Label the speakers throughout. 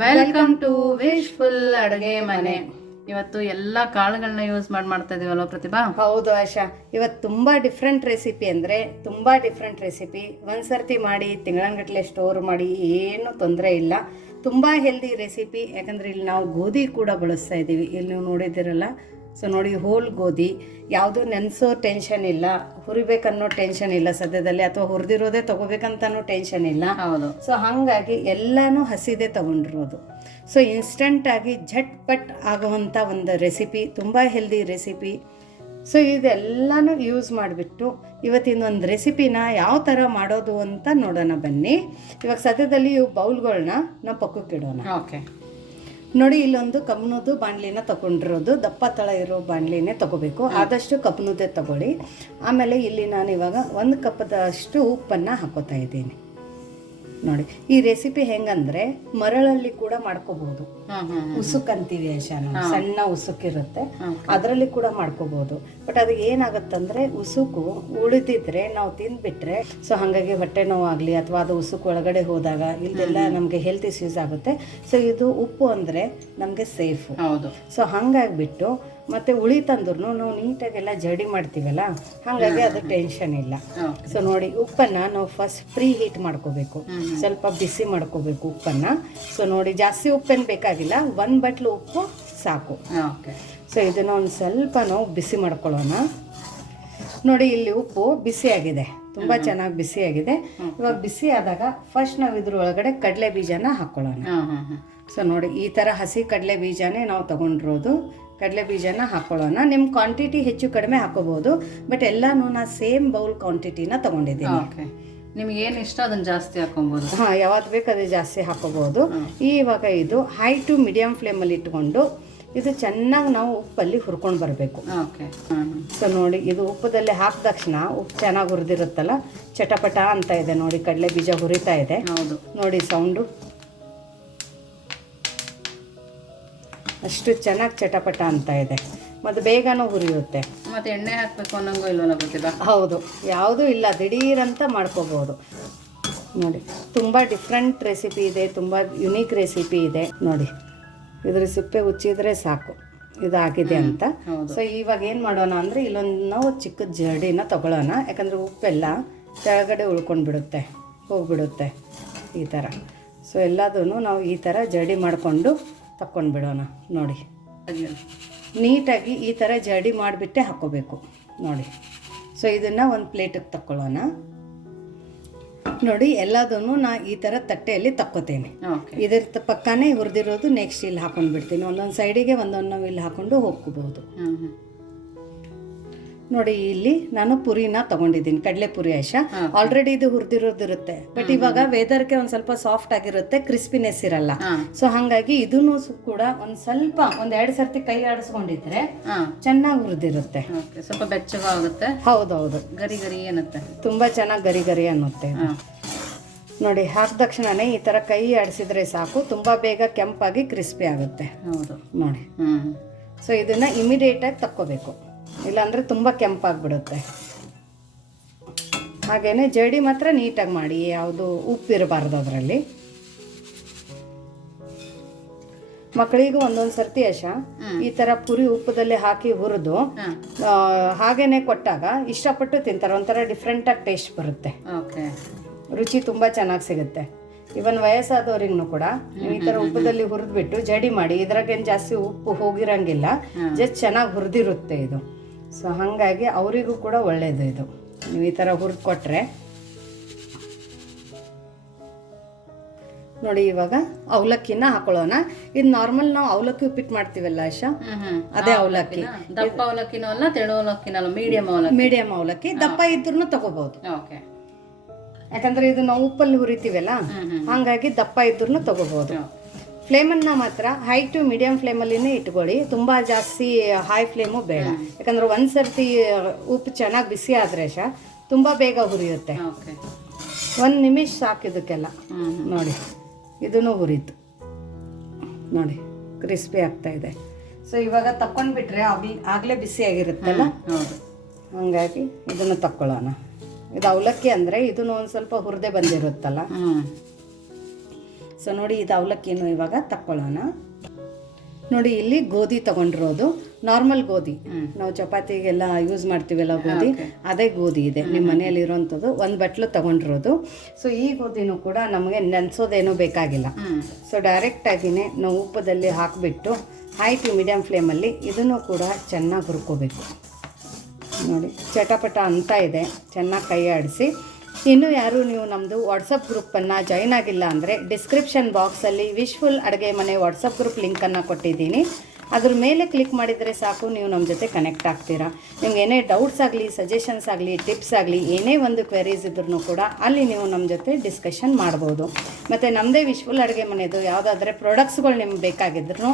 Speaker 1: Welcome to wishful ಅಡುಗೆ ಮನೆ. ಇವತ್ತು ಎಲ್ಲ ಕಾಳುಗಳನ್ನ ಯೂಸ್ ಮಾಡಿ ಮಾಡ್ತಾ ಇದೀವಲ್ಲ ಪ್ರತಿಭಾ?
Speaker 2: ಹೌದು ಆಶಾ. ಇವತ್ತು ತುಂಬ ಡಿಫ್ರೆಂಟ್ ರೆಸಿಪಿ ಅಂದರೆ ತುಂಬ ಡಿಫ್ರೆಂಟ್ ರೆಸಿಪಿ ಒಂದ್ಸರ್ತಿ ಮಾಡಿ, ತಿಂಗಳಂಗಟ್ಲೆ ಸ್ಟೋರ್ ಮಾಡಿ, ಏನು ತೊಂದರೆ ಇಲ್ಲ. ತುಂಬ ಹೆಲ್ದಿ ರೆಸಿಪಿ ಯಾಕಂದರೆ ಇಲ್ಲಿ ನಾವು ಗೋಧಿ ಕೂಡ ಬಳಸ್ತಾ ಇದ್ದೀವಿ ಇಲ್ಲಿ ನೀವು ನೋಡಿದ್ದೀರಲ್ಲ ಸೊ ನೋಡಿ ಹೋಲ್ ಗೋಧಿ ಯಾವುದೂ ನೆನೆಸೋ ಟೆನ್ಷನ್ ಇಲ್ಲ. ಹುರಿಬೇಕನ್ನೋ ಟೆನ್ಷನ್ ಇಲ್ಲ ಸದ್ಯದಲ್ಲಿ ಅಥವಾ ಹುರಿದಿರೋದೇ ತೊಗೋಬೇಕಂತನೂ ಟೆನ್ಷನ್ ಇಲ್ಲ.
Speaker 1: ಹೌದು.
Speaker 2: ಸೊ ಹಾಗಾಗಿ ಎಲ್ಲನೂ ಹಸಿದೆ ತಗೊಂಡಿರೋದು. ಸೊ ಇನ್ಸ್ಟಂಟಾಗಿ ಝಟ್ಪಟ್ ಆಗುವಂಥ ಒಂದು ರೆಸಿಪಿ ತುಂಬ ಹೆಲ್ದಿ ರೆಸಿಪಿ ಸೊ ಇದೆಲ್ಲನೂ ಯೂಸ್ ಮಾಡಿಬಿಟ್ಟು ಇವತ್ತಿನ ಒಂದು ರೆಸಿಪಿನ ಯಾವ ಥರ ಮಾಡೋದು ಅಂತ ನೋಡೋಣ ಬನ್ನಿ. ಇವಾಗ ಸದ್ಯದಲ್ಲಿ ಇವು ಬೌಲ್ಗಳನ್ನ ನಾವು ಪಕ್ಕಕ್ಕೆ ಇಡೋಣ
Speaker 1: ಓಕೆ
Speaker 2: ನೋಡಿ ಇಲ್ಲೊಂದು ಕಬ್ನದ್ದು ಬಾಣಲಿನ ತಗೊಂಡಿರೋದು. ದಪ್ಪ ತಳ ಇರೋ ಬಾಣಲಿನೇ ತಗೋಬೇಕು. ಆದಷ್ಟು ಕಬ್ನದ್ದೇ ತಗೊಳ್ಳಿ. ಆಮೇಲೆ ಇಲ್ಲಿ ನಾನು ಇವಾಗ ಒಂದು ಕಪ್ಪದಷ್ಟು ಉಪ್ಪನ್ನು ಹಾಕೋತಾ ಇದ್ದೀನಿ. ನೋಡಿ ಈ ರೆಸಿಪಿ ಹೆಂಗಂದ್ರೆ ಮರಳಲ್ಲಿ ಕೂಡ ಮಾಡ್ಕೋಬಹುದು ಉಸುಕ್ ಅಂತೀವಿ ಸಣ್ಣ ಉಸುಕಿರುತ್ತೆ.
Speaker 1: ಇರುತ್ತೆ
Speaker 2: ಅದರಲ್ಲಿ ಕೂಡ ಮಾಡ್ಕೋಬಹುದು ಬಟ್ ಅದು ಏನಾಗುತ್ತಂದ್ರೆ ಉಸುಕು ಉಳಿದಿದ್ರೆ ನಾವು ತಿಂದ್ಬಿಟ್ರೆ ಸೊ ಹಾಗಾಗಿ ಹೊಟ್ಟೆ ನೋವಾಗಲಿ ಅಥವಾ ಅದು ಉಸುಕು ಒಳಗಡೆ ಹೋದಾಗ ಇಲ್ಲೆಲ್ಲ ನಮಗೆ ಹೆಲ್ತ್ ಇಶ್ಯೂಸ್ ಆಗುತ್ತೆ. ಸೊ ಇದು ಉಪ್ಪು ಅಂದ್ರೆ ನಮಗೆ ಸೇಫ್
Speaker 1: ಹೌದು.
Speaker 2: ಸೊ ಹಂಗಾಗ್ಬಿಟ್ಟು ಮತ್ತೆ ಉಳಿ ತಂದ್ರು ನಾವು ನೀಟಾಗೆಲ್ಲ ಜಡಿ ಮಾಡ್ತೀವಲ್ಲ ಹಾಗಾಗಿ ಅದು ಟೆನ್ಷನ್ ಇಲ್ಲ. ಸೊ ನೋಡಿ ಉಪ್ಪನ್ನ ನಾವು ಫಸ್ಟ್ ಪ್ರೀ ಹೀಟ್ ಮಾಡ್ಕೋಬೇಕು ಸ್ವಲ್ಪ ಬಿಸಿ ಮಾಡ್ಕೋಬೇಕು ಉಪ್ಪನ್ನ. ಸೊ ನೋಡಿ ಜಾಸ್ತಿ ಉಪ್ಪೇನು ಬೇಕಾಗಿಲ್ಲ ಒಂದು ಬಟ್ಲು ಉಪ್ಪು ಸಾಕು.
Speaker 1: ಓಕೆ
Speaker 2: ಸೊ ಇದನ್ನು ಒಂದು ಸ್ವಲ್ಪ ನಾವು ಬಿಸಿ ಮಾಡ್ಕೊಳ್ಳೋಣ. ನೋಡಿ ಇಲ್ಲಿ ಉಪ್ಪು ಬಿಸಿಯಾಗಿದೆ. ತುಂಬ ಚೆನ್ನಾಗಿ ಬಿಸಿಯಾಗಿದೆ. ಇವಾಗ ಬಿಸಿ ಆದಾಗ ಫಸ್ಟ್ ನಾವು ಇದ್ರ ಒಳಗಡೆ ಕಡಲೆ ಬೀಜನ ಹಾಕ್ಕೊಳ್ಳೋಣ ಸೊ ನೋಡಿ ಈ ಥರ ಹಸಿ ಕಡಲೆ ಬೀಜನೇ ನಾವು ತಗೊಂಡಿರೋದು. ಕಡಲೆ ಬೀಜನ ಹಾಕ್ಕೊಳ್ಳೋಣ ನಿಮ್ಮ ಕ್ವಾಂಟಿಟಿ ಹೆಚ್ಚು ಕಡಿಮೆ ಹಾಕೋಬಹುದು ಬಟ್ ಎಲ್ಲನೂ ನಾ ಸೇಮ್ ಬೌಲ್ ಕ್ವಾಂಟಿಟಿನ ತಗೊಂಡಿದ್ದೀನಿ.
Speaker 1: ನಿಮ್ಗೆ ಏನು ಇಷ್ಟ ಅದನ್ನ ಜಾಸ್ತಿ ಹಾಕೊಬೋದು?
Speaker 2: ಹಾಂ ಯಾವತ್ತು ಬೇಕು ಅದೇ ಜಾಸ್ತಿ ಹಾಕೋಬಹುದು ಇವಾಗ ಇದು ಹೈ ಟು ಮೀಡಿಯಂ ಫ್ಲೇಮಲ್ಲಿ ಇಟ್ಕೊಂಡು ಇದು ಚೆನ್ನಾಗಿ ನಾವು ಉಪ್ಪಲ್ಲಿ ಹುರ್ಕೊಂಡು ಬರಬೇಕು.
Speaker 1: ಓಕೆ.
Speaker 2: ಸೊ ನೋಡಿ ಇದು ಉಪ್ಪದಲ್ಲಿ ಹಾಕಿದ ತಕ್ಷಣ ಉಪ್ಪು ಚೆನ್ನಾಗಿ ಹುರಿದಿರುತ್ತಲ್ಲ ಚಟಪಟ ಅಂತ ಇದೆ ನೋಡಿ ಕಡಲೆ ಬೀಜ ಹುರಿತಾ ಇದೆ.
Speaker 1: ಹೌದು.
Speaker 2: ನೋಡಿ ಸೌಂಡು. ಅಷ್ಟು ಚೆನ್ನಾಗಿ ಚಟಪಟ ಅಂತ ಇದೆ. ಮತ್ತು ಬೇಗನೂ ಹುರಿಯುತ್ತೆ.
Speaker 1: ಮತ್ತೆ ಎಣ್ಣೆ ಹಾಕ್ಬೇಕು ಅನ್ನೋಂಗೂ ಇಲ್ವಲ್ಲ ಗೊತ್ತಿಲ್ಲ?
Speaker 2: ಹೌದು. ಯಾವುದೂ ಇಲ್ಲ ದಿಢೀರಂತ ಮಾಡ್ಕೋಬೋದು. ನೋಡಿ ತುಂಬ ಡಿಫ್ರೆಂಟ್ ರೆಸಿಪಿ ಇದೆ ತುಂಬ ಯುನೀಕ್ ರೆಸಿಪಿ ಇದೆ. ನೋಡಿ. ಇದ್ರ ಸಿಪ್ಪೆ ಉಚ್ಚಿದ್ರೆ ಸಾಕು. ಇದಾಗಿದೆ ಅಂತ. ಸೊ ಇವಾಗ ಏನು ಮಾಡೋಣ ಅಂದರೆ ಇಲ್ಲೊಂದು ನಾವು ಚಿಕ್ಕ ಜಡಿನ ತಗೊಳ್ಳೋಣ ಯಾಕಂದರೆ ಉಪ್ಪೆಲ್ಲ ಕೆಳಗಡೆ ಉಳ್ಕೊಂಡು ಬಿಡುತ್ತೆ ಹೋಗ್ಬಿಡುತ್ತೆ ಈ ಥರ ಸೊ ಎಲ್ಲದೂ ನಾವು ಈ ಥರ ಜಡಿ ಮಾಡಿಕೊಂಡು ತಕ್ಕೊಂಡು ಬಿಡೋಣ. ನೋಡಿ. ನೀಟಾಗಿ ಈ ಥರ ಜಡಿ ಮಾಡಿಬಿಟ್ಟೆ ಹಾಕ್ಕೋಬೇಕು ನೋಡಿ. ಸೊ ಇದನ್ನು ಒಂದು ಪ್ಲೇಟಿಗೆ ತಕ್ಕೊಳ್ಳೋಣ. ನೋಡಿ ಎಲ್ಲದನ್ನು ನಾ ಈ ಥರ ತಟ್ಟೆಯಲ್ಲಿ ತಕ್ಕೋತೇನೆ. ಇದರ ಪಕ್ಕಾನೇ ಹುರಿದಿರೋದು ನೆಕ್ಸ್ಟ್ ಇಲ್ಲಿ ಹಾಕೊಂಡು ಬಿಡ್ತೀನಿ ಒಂದೊಂದು ಸೈಡಿಗೆ ಒಂದೊಂದು ನಾವು ಇಲ್ಲಿ ಹಾಕೊಂಡು ಹೋಗ್ಕೋಬಹುದು ನೋಡಿ ಇಲ್ಲಿ ನಾನು ಪುರಿನ ತಗೊಂಡಿದ್ದೀನಿ ಕಡಲೆ ಪುರಿ ಆಯ್ಷಾ ಆಲ್ರೆಡಿ ಇದು ಹುರಿದಿರೋದಿರುತ್ತೆ. ಬಟ್ ಇವಾಗ ವೆದರ್ಗೆ ಒಂದ್ ಸ್ವಲ್ಪ ಸಾಫ್ಟ್ ಆಗಿರುತ್ತೆ ಕ್ರಿಸ್ಪಿನೆಸ್ ಇರಲ್ಲ. ಸೊ ಹಾಗಾಗಿ ಇದನ್ನು ಕೂಡ ಒಂದ್ ಸ್ವಲ್ಪ ಒಂದ್ ಎರಡ್ ಸರ್ತಿ ಕೈ ಆಡಿಸ್ಕೊಂಡಿದ್ರೆ ಚೆನ್ನಾಗಿ ಹುರಿದಿರುತ್ತೆ.
Speaker 1: ಸ್ವಲ್ಪ ಬೆಚ್ಚಗಾಗುತ್ತೆ.
Speaker 2: ಹೌದೌದು.
Speaker 1: ಗರಿ ಗರಿ ಅನ್ನತ್ತೆ.
Speaker 2: ತುಂಬಾ ಚೆನ್ನಾಗಿ ಗರಿ ಗರಿ ಅನ್ನುತ್ತೆ ನೋಡಿ ಹಾಕಿದ ತಕ್ಷಣನೇ ಈ ತರ ಕೈ ಆಡಿಸಿದ್ರೆ ಸಾಕು ತುಂಬಾ ಬೇಗ ಕೆಂಪಾಗಿ ಕ್ರಿಸ್ಪಿ ಆಗುತ್ತೆ.
Speaker 1: ಹೌದು.
Speaker 2: ನೋಡಿ. ಸೊ ಇದನ್ನ ಇಮಿಡಿಯೇಟ್ ಆಗಿ ತಕ್ಕೋಬೇಕು. ಇಲ್ಲಾಂದರೆ ತುಂಬ ಕೆಂಪಾಗ್ಬಿಡುತ್ತೆ. ಹಾಗೇನೆ ಜಡಿ ಮಾತ್ರ ನೀಟಾಗಿ ಮಾಡಿ ಯಾವುದು ಉಪ್ಪಿರಬಾರ್ದು ಅದರಲ್ಲಿ. ಮಕ್ಕಳಿಗೂ ಒಂದೊಂದು ಸರ್ತಿ ಯಶ. ಈ ತರ ಪುರಿ ಉಪ್ಪದಲ್ಲಿ ಹಾಕಿ ಹುರಿದು ಹಾಗೇನೆ ಕೊಟ್ಟಾಗ ಇಷ್ಟಪಟ್ಟು ತಿಂತಾರೆ ಒಂಥರ ಡಿಫ್ರೆಂಟಾಗಿ ಟೇಸ್ಟ್ ಬರುತ್ತೆ. ರುಚಿ ತುಂಬಾ ಚೆನ್ನಾಗಿ ಸಿಗುತ್ತೆ. ಇವನ್ ವಯಸ್ಸಾದವ್ರಿಗೂ ಕೂಡ ಈ ತರ ಉಪ್ಪದಲ್ಲಿ ಹುರಿದ್ಬಿಟ್ಟು ಜಡಿ ಮಾಡಿ ಇದ್ರಾಗೇನು ಜಾಸ್ತಿ ಉಪ್ಪು ಹೋಗಿರಂಗಿಲ್ಲ ಜಸ್ಟ್ ಚೆನ್ನಾಗಿ ಹುರಿದಿರುತ್ತೆ ಇದು. ಸೊ ಹಾಗಾಗಿ ಅವರಿಗೂ ಕೂಡ ಒಳ್ಳೆಯದು ಇದು. ನೀವು ಈ ಥರ ಹುರಿದು ಕೊಟ್ಟರೆ ನೋಡಿ ಇವಾಗ ಅವಲಕ್ಕಿನ ಹಾಕೊಳ್ಳೋಣ. ಇದು ನಾರ್ಮಲ್ ನಾವು ಅವಲಕ್ಕಿ ಉಪ್ಪಿಟ್ಟು ಮಾಡ್ತೀವಲ್ಲ ಆಶಾ? ಅದೇ ಅವಲಕ್ಕಿ.
Speaker 1: ದಪ್ಪ ಅವಲಕ್ಕಿನೂ ಅಲ್ಲ ತೆಳು ಅವಲಕ್ಕಿನೂ ಅಲ್ಲ ಮೀಡಿಯಂ ಅವಲಕ್ಕಿ.
Speaker 2: ಮೀಡಿಯಂ ಅವಲಕ್ಕಿ. ದಪ್ಪ ಇದ್ರೂ ತಗೋಬಹುದು
Speaker 1: ಓಕೆ.
Speaker 2: ಯಾಕಂದ್ರೆ ಇದು ನಾವು ಉಪ್ಪಲ್ಲಿ ಹುರಿತೀವಲ್ಲ? ಹಾಗಾಗಿ ದಪ್ಪ ಇದ್ರೂ ತಗೋಬಹುದು. ಫ್ಲೇಮನ್ನು ಮಾತ್ರ ಹೈ ಟು ಮೀಡಿಯಂ ಫ್ಲೇಮಲ್ಲಿನೇ ಇಟ್ಕೊಳ್ಳಿ. ತುಂಬ ಜಾಸ್ತಿ ಹೈ ಫ್ಲೇಮು ಬೇಡ. ಯಾಕಂದ್ರೆ ಒಂದು ಸರ್ತಿ ಉಪ್ಪು ಚೆನ್ನಾಗಿ ಬಿಸಿ ಆದರೆ ಶಾ ತುಂಬ ಬೇಗ ಹುರಿಯುತ್ತೆ. ಒಂದು ನಿಮಿಷ
Speaker 1: ಸಾಕಿದಕ್ಕೆಲ್ಲ
Speaker 2: ನೋಡಿ. ಇದನ್ನು ಹುರಿತು. ನೋಡಿ ಕ್ರಿಸ್ಪಿ ಆಗ್ತಾ ಇದೆ. ಸೊ ಇವಾಗ ತಕೊಂಡ್ಬಿಟ್ರೆ ಆಗ್ಲಿ ಆಗಲೇ ಬಿಸಿ
Speaker 1: ಆಗಿರುತ್ತಲ್ಲ
Speaker 2: ಹಾಗಾಗಿ ಇದನ್ನು ತಕ್ಕೊಳ್ಳೋಣ. ಇದು ಅವಲಕ್ಕಿ ಅಂದರೆ ಇದನ್ನು ಒಂದು ಸ್ವಲ್ಪ ಹುರಿದೇ ಬಂದಿರುತ್ತಲ್ಲ? ಸೊ ನೋಡಿ ಇದು ಅವಲಕ್ಕಿನೂ ಇವಾಗ ತಕ್ಕೊಳ್ಳೋಣ. ನೋಡಿ ಇಲ್ಲಿ ಗೋಧಿ ತಗೊಂಡಿರೋದು. ನಾರ್ಮಲ್ ಗೋಧಿ. ನಾವು ಚಪಾತಿಗೆಲ್ಲ ಯೂಸ್ ಮಾಡ್ತೀವಲ್ಲ ಗೋಧಿ? ಅದೇ ಗೋಧಿ ಇದೆ. ನಿಮ್ಮ ಮನೆಯಲ್ಲಿ ಇರೋವಂಥದ್ದು. ಒಂದು ಬಟ್ಲು ತಗೊಂಡಿರೋದು. ಸೊ ಈ ಗೋಧಿನೂ ಕೂಡ ನಮಗೆ ನೆನೆಸೋದೇನೂ ಬೇಕಾಗಿಲ್ಲ. ಸೊ ಡೈರೆಕ್ಟಾಗಿಯೇ ನಾವು ಉಪ್ಪದಲ್ಲಿ ಹಾಕಿಬಿಟ್ಟು ಹೈ ಟು ಮೀಡಿಯಮ್ ಫ್ಲೇಮಲ್ಲಿ ಇದನ್ನು ಕೂಡ ಚೆನ್ನಾಗಿ ಹುರ್ಕೋಬೇಕು. ನೋಡಿ ಚಟಪಟ ಅಂತ ಇದೆ. ಚೆನ್ನಾಗಿ ಕೈ ಆಡಿಸಿ ಇನ್ನೂ ಯಾರು ನೀವು ನಮ್ಮದು ವಾಟ್ಸಪ್ ಗ್ರೂಪನ್ನು ಜಾಯ್ನ್ ಆಗಿಲ್ಲ ಅಂದರೆ ಡಿಸ್ಕ್ರಿಪ್ಷನ್ ಬಾಕ್ಸಲ್ಲಿ ವಿಶ್ಫುಲ್ ಅಡುಗೆ ಮನೆ ವಾಟ್ಸಪ್ ಗ್ರೂಪ್ ಲಿಂಕನ್ನು ಕೊಟ್ಟಿದ್ದೀನಿ. ಅದ್ರ ಮೇಲೆ ಕ್ಲಿಕ್ ಮಾಡಿದರೆ ಸಾಕು, ನೀವು ನಮ್ಮ ಜೊತೆ ಕನೆಕ್ಟ್ ಆಗ್ತೀರಾ. ನಿಮ್ಗೆ ಏನೇ ಡೌಟ್ಸ್ ಆಗಲಿ ಸಜೆಷನ್ಸ್ ಆಗಲಿ ಟಿಪ್ಸ್ ಆಗಲಿ, ಏನೇ ಒಂದು ಕ್ವೆರೀಸ್ ಇದ್ರೂ ಕೂಡ ಅಲ್ಲಿ ನೀವು ನಮ್ಮ ಜೊತೆ ಡಿಸ್ಕಷನ್ ಮಾಡ್ಬೋದು. ಮತ್ತು ನಮ್ಮದೇ ವಿಶ್ವಲ್ ಅಡುಗೆ ಮನೆದು ಯಾವುದಾದ್ರೆ ಪ್ರಾಡಕ್ಟ್ಸ್ಗಳು ನಿಮ್ಗೆ ಬೇಕಾಗಿದ್ರು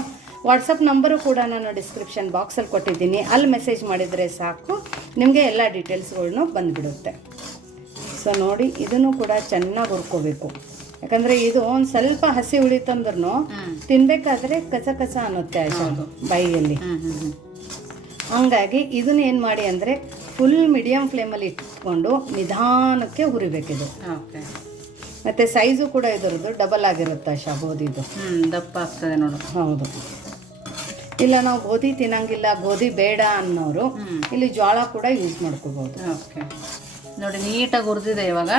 Speaker 2: ವಾಟ್ಸಪ್ ನಂಬರು ಕೂಡ ನಾನು ಡಿಸ್ಕ್ರಿಪ್ಷನ್ ಬಾಕ್ಸಲ್ಲಿ ಕೊಟ್ಟಿದ್ದೀನಿ. ಅಲ್ಲಿ ಮೆಸೇಜ್ ಮಾಡಿದರೆ ಸಾಕು, ನಿಮಗೆ ಎಲ್ಲ ಡೀಟೇಲ್ಸ್ಗಳ್ನು ಬಂದುಬಿಡುತ್ತೆ. ಸೊ ನೋಡಿ ಇದನ್ನು ಕೂಡ ಚೆನ್ನಾಗಿ ಹುರ್ಕೋಬೇಕು. ಯಾಕಂದರೆ ಇದು ಒಂದು ಸ್ವಲ್ಪ ಹಸಿ ಉಳಿತಂದ್ರೂ
Speaker 1: ತಿನ್ನಬೇಕಾದ್ರೆ
Speaker 2: ತಿನ್ಬೇಕಾದ್ರೆ ಕಸ ಕಸ ಅನ್ನುತ್ತೆ
Speaker 1: ಆಯ್ತು.
Speaker 2: ಬಾಯಿಯಲ್ಲಿ. ಹಂಗಾಗಿ ಇದನ್ನ ಏನು ಮಾಡಿ ಅಂದರೆ ಫುಲ್ ಮೀಡಿಯಮ್ ಫ್ಲೇಮಲ್ಲಿ ಇಟ್ಕೊಂಡು ನಿಧಾನಕ್ಕೆ ಹುರಿಬೇಕಿದು.
Speaker 1: ಓಕೆ.
Speaker 2: ಮತ್ತು ಸೈಜು ಕೂಡ ಇದರದ್ದು ಡಬಲ್ ಆಗಿರುತ್ತೆ ಆಶಾ ಗೋಧಿದು
Speaker 1: ದಪ್ಪ ಆಗ್ತದೆ ನೋಡು.
Speaker 2: ಹೌದು. ಇಲ್ಲ ನಾವು ಗೋಧಿ ತಿನ್ನಂಗಿಲ್ಲ ಗೋಧಿ ಬೇಡ ಅನ್ನೋರು ಇಲ್ಲಿ ಜೋಳ ಕೂಡ ಯೂಸ್ ಮಾಡ್ಕೋಬಹುದು
Speaker 1: ಓಕೆ. ನೋಡಿ ನೀಟಾಗಿ ಹುರಿದಿದೆ ಇವಾಗ.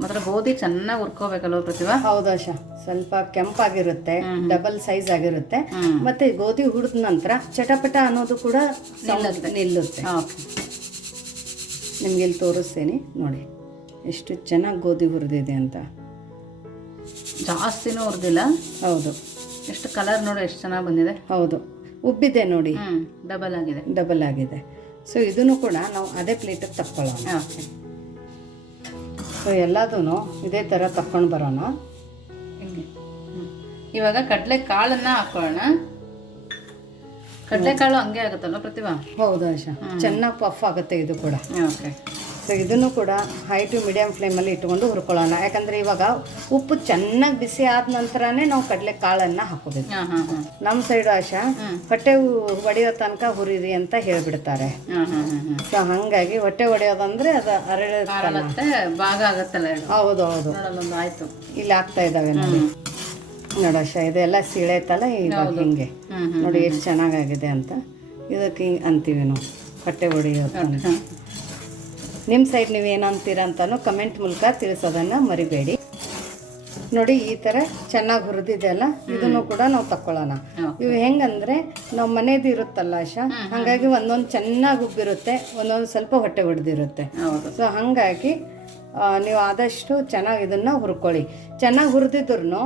Speaker 1: ಮಾತ್ರ ಗೋಧಿ ಚೆನ್ನಾಗಿ ಹುರ್ಕೋಬೇಕಲ್ಲ ಪ್ರತಿಭಾ?
Speaker 2: ಹೌದಾಶ ಸ್ವಲ್ಪ ಕೆಂಪಾಗಿರುತ್ತೆ ಡಬಲ್ ಸೈಜ್ ಆಗಿರುತ್ತೆ. ಮತ್ತೆ ಗೋಧಿ ಹುರಿದ ನಂತರ ಚಟಪಟ ಅನ್ನೋದು ಕೂಡ ನಿಲ್ಲುತ್ತೆ.
Speaker 1: ನಿಲ್ಲುತ್ತೆ.
Speaker 2: ನಿಮ್ಗೆ ಇಲ್ಲಿ ತೋರಿಸ್ತೀನಿ ನೋಡಿ. ಎಷ್ಟು ಚೆನ್ನಾಗಿ ಗೋಧಿ ಹುರಿದಿದೆ ಅಂತ.
Speaker 1: ಜಾಸ್ತಿನೂ ಹುರಿದಿಲ್ಲ.
Speaker 2: ಹೌದು.
Speaker 1: ಎಷ್ಟು ಕಲರ್ ನೋಡಿ ಎಷ್ಟು ಚೆನ್ನಾಗಿ ಬಂದಿದೆ.
Speaker 2: ಹೌದು. ಉಬ್ಬಿದೆ ನೋಡಿ.
Speaker 1: ಡಬಲ್ ಆಗಿದೆ.
Speaker 2: ಡಬಲ್ ಆಗಿದೆ. ಸೊ ಇದನ್ನು ಕೂಡ ನಾವು ಅದೇ ಪ್ಲೇಟಿಗೆ ತಕ್ಕೊಳ್ಳೋಣ.
Speaker 1: ಓಕೆ
Speaker 2: ಸೊ ಎಲ್ಲದೂ ಇದೇ ಥರ ತಕ್ಕೊಂಡು ಬರೋಣ.
Speaker 1: ಇವಾಗ ಕಡಲೆ ಕಾಳನ್ನ ಹಾಕೊಳ್ಳೋಣ. ಕಡಲೆಕಾಳು ಹಂಗೆ ಆಗುತ್ತಲ್ಲ ಪ್ರತಿಭಾ?
Speaker 2: ಹೌದು ಆಶಾ. ಚೆನ್ನಾಗಿ ಪಫ್ ಆಗುತ್ತೆ ಇದು ಕೂಡ.
Speaker 1: ಓಕೆ
Speaker 2: ಸೊ ಇದನ್ನು ಕೂಡ ಹೈ ಟು ಮೀಡಿಯಮ್ ಫ್ಲೇಮಲ್ಲಿ ಇಟ್ಕೊಂಡು ಹುರ್ಕೊಳ್ಳೋಣ. ಯಾಕಂದರೆ ಇವಾಗ ಉಪ್ಪು ಚೆನ್ನಾಗಿ ಬಿಸಿ ಆದ ನಂತರನೇ ನಾವು ಕಡಲೆ ಕಾಳನ್ನು ಹಾಕೋಬೇಕು. ನಮ್ಮ ಸೈಡ್ ಆಶಾ. ಹೊಟ್ಟೆ ಒಡೆಯೋ ತನಕ ಹುರಿರಿ ಅಂತ ಹೇಳ್ಬಿಡ್ತಾರೆ. ಸೊ ಹಾಗಾಗಿ ಹೊಟ್ಟೆ ಒಡೆಯೋದಂದ್ರೆ ಅದು
Speaker 1: ಅರಳ ಭಾಗ ಆಗತ್ತಲ್ಲ
Speaker 2: ಹೌದು ಹೌದು.
Speaker 1: ಆಯ್ತು.
Speaker 2: ಇಲ್ಲಿ ಆಗ್ತಾ ಇದ್ದಾವೆ ನೋಡಿ. ನೋಡಶ ಇದೆಲ್ಲ ಸಿಳೆ ಇವಾಗ ಹಿಂಗೆ. ನೋಡಿ ಎಷ್ಟು ಚೆನ್ನಾಗಾಗಿದೆ ಅಂತ. ಇದಕ್ಕೆ ಹಿಂಗೆ ಅಂತೀವಿ ನಾವು ಹೊಟ್ಟೆ
Speaker 1: ಒಡೆಯೋದು.
Speaker 2: ನಿಮ್ಮ ಸೈಡ್ ನೀವು ಏನಂತೀರ ಅಂತಾನು ಕಮೆಂಟ್ ಮೂಲಕ ತಿಳಿಸೋದನ್ನು ಮರಿಬೇಡಿ. ನೋಡಿ ಈ ಥರ ಚೆನ್ನಾಗಿ ಹುರಿದಿದೆಯಲ್ಲ ಇದನ್ನು ಕೂಡ ನಾವು ತಕ್ಕೊಳ್ಳೋಣ. ಇವು ಹೆಂಗಂದ್ರೆ ನಾವು ಮನೇದು ಇರುತ್ತಲ್ಲ ಆಶಾ? ಹಾಗಾಗಿ ಒಂದೊಂದು ಚೆನ್ನಾಗಿ ಉಬ್ಬಿರುತ್ತೆ ಒಂದೊಂದು ಸ್ವಲ್ಪ ಹೊಟ್ಟೆ ಹೊಡೆದಿರುತ್ತೆ ಸೊ ಹಾಗಾಗಿ ನೀವು ಆದಷ್ಟು ಚೆನ್ನಾಗಿ ಇದನ್ನ ಹುರ್ಕೊಳ್ಳಿ. ಚೆನ್ನಾಗಿ ಹುರಿದಿದ್ರು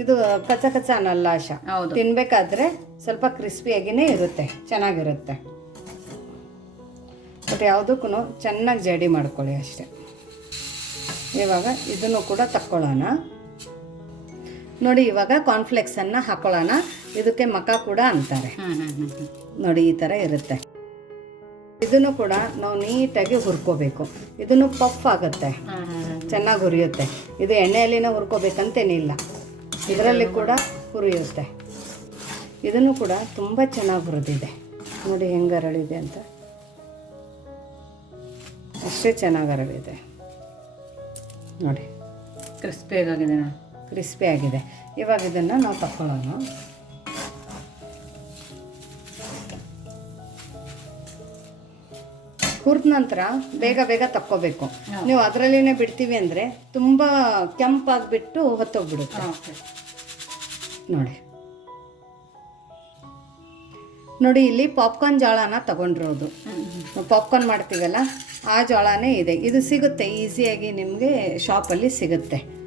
Speaker 2: ಇದು ಕಚ್ಚ ಕಚ್ಚ ಅನ್ನಲ್ಲ ಆಶಾ? ತಿನ್ಬೇಕಾದ್ರೆ ಸ್ವಲ್ಪ ಕ್ರಿಸ್ಪಿಯಾಗಿನೇ ಇರುತ್ತೆ ಚೆನ್ನಾಗಿರುತ್ತೆ. ಬಟ್ ಯಾವುದಕ್ಕೂ ಚೆನ್ನಾಗಿ ಜಡಿ ಮಾಡ್ಕೊಳ್ಳಿ ಅಷ್ಟೆ. ಇವಾಗ ಇದನ್ನು ಕೂಡ ತಕ್ಕೊಳ್ಳೋಣ. ನೋಡಿ ಇವಾಗ ಕಾರ್ನ್ಫ್ಲೆಕ್ಸನ್ನು ಹಾಕೊಳ್ಳೋಣ. ಇದಕ್ಕೆ ಮಕ ಕೂಡ ಅಂತಾರೆ. ನೋಡಿ ಈ ಥರ ಇರುತ್ತೆ. ಇದನ್ನು ಕೂಡ ನಾವು ನೀಟಾಗಿ ಹುರ್ಕೋಬೇಕು. ಇದನ್ನು ಪಫ್ ಆಗುತ್ತೆ. ಚೆನ್ನಾಗಿ ಹುರಿಯುತ್ತೆ. ಇದು ಎಣ್ಣೆಯಲ್ಲಿನೇ ಹುರ್ಕೋಬೇಕಂತೇನಿಲ್ಲ. ಇದರಲ್ಲಿ ಕೂಡ ಹುರಿಯುತ್ತೆ. ಇದನ್ನು ಕೂಡ ತುಂಬ ಚೆನ್ನಾಗಿ ಹುರಿದಿದೆ. ನೋಡಿ ಹೆಂಗೆ ಅರಳಿದೆ ಅಂತ. ಅಷ್ಟೇ ಚೆನ್ನಾಗಿ ಅರವಿದೆ. ನೋಡಿ.
Speaker 1: ಕ್ರಿಸ್ಪಿಯಾಗಿದೆ ಆಗಿದೆ
Speaker 2: ಕ್ರಿಸ್ಪಿ ಆಗಿದೆ. ಇವಾಗ ಇದನ್ನು ನಾವು ತಕ್ಕೊಳ್ಳೋಣ. ಹುರಿದ ನಂತರ ಬೇಗ ಬೇಗ ತಕ್ಕೋಬೇಕು. ನೀವು ಅದರಲ್ಲೇ ಬಿಡ್ತೀವಿ ಅಂದರೆ ತುಂಬ ಕೆಂಪಾಗಿಬಿಟ್ಟು ಹೊತ್ತೋಗ್ಬಿಡುತ್ತೆ. ನೋಡಿ. ನೋಡಿ ಇಲ್ಲಿ ಪಾಪ್ಕಾರ್ನ್ ಜೋಳನ ತಗೊಂಡಿರೋದು. ಪಾಪ್ಕಾರ್ನ್ ಮಾಡ್ತೀವಲ್ಲ ಆ ಜೋಳನೇ ಇದೆ. ಇದು ಸಿಗುತ್ತೆ ಈಸಿಯಾಗಿ ನಿಮಗೆ ಶಾಪಲ್ಲಿ ಸಿಗುತ್ತೆ.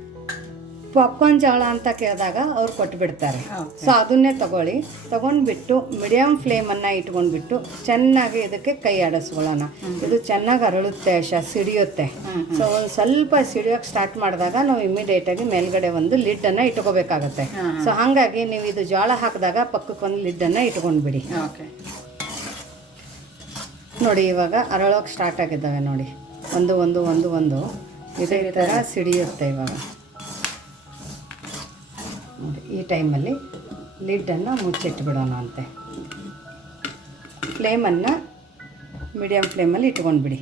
Speaker 2: ಪಾಪ್ಕಾರ್ನ್ ಜೋಳ ಅಂತ ಕೇಳಿದಾಗ ಅವ್ರು ಕೊಟ್ಬಿಡ್ತಾರೆ. ಸೊ ಅದನ್ನೇ ತಗೊಳ್ಳಿ. ತಗೊಂಡ್ಬಿಟ್ಟು ಮೀಡಿಯಮ್ ಫ್ಲೇಮನ್ನು ಇಟ್ಕೊಂಡ್ಬಿಟ್ಟು ಚೆನ್ನಾಗಿ ಇದಕ್ಕೆ ಕೈ ಆಡಿಸ್ಕೊಳ್ಳೋಣ. ಇದು ಚೆನ್ನಾಗಿ ಅರಳುತ್ತೆ ಶ ಸಿಡಿಯುತ್ತೆ. ಸೊ ಒಂದು ಸ್ವಲ್ಪ ಸಿಡಿಯೋಕೆ ಸ್ಟಾರ್ಟ್ ಮಾಡಿದಾಗ ನಾವು ಇಮಿಡಿಯೇಟಾಗಿ ಮೇಲ್ಗಡೆ ಒಂದು ಲಿಡ್ಡನ್ನು ಇಟ್ಕೋಬೇಕಾಗತ್ತೆ. ಸೊ ಹಾಗಾಗಿ ನೀವು ಇದು ಜೋಳ ಹಾಕಿದಾಗ ಪಕ್ಕಕ್ಕೆ ಒಂದು ಲಿಡ್ಡನ್ನು ಇಟ್ಕೊಂಡ್ಬಿಡಿ. ನೋಡಿ ಇವಾಗ ಅರಳೋಕೆ ಸ್ಟಾರ್ಟ್ ಆಗಿದ್ದಾವೆ ನೋಡಿ. ಒಂದು ಒಂದು ಒಂದು ಒಂದು. ಇದೇ ಥರ ಸಿಡಿಯುತ್ತೆ ಇವಾಗ. ನೋಡಿ ಈ ಟೈಮಲ್ಲಿ ಲಿಡ್ಡನ್ನು ಮುಚ್ಚಿಟ್ಬಿಡೋಣ ಅಂತೆ. ಫ್ಲೇಮನ್ನು ಮೀಡಿಯಮ್ ಫ್ಲೇಮಲ್ಲಿ ಇಟ್ಕೊಂಡ್ಬಿಡಿ.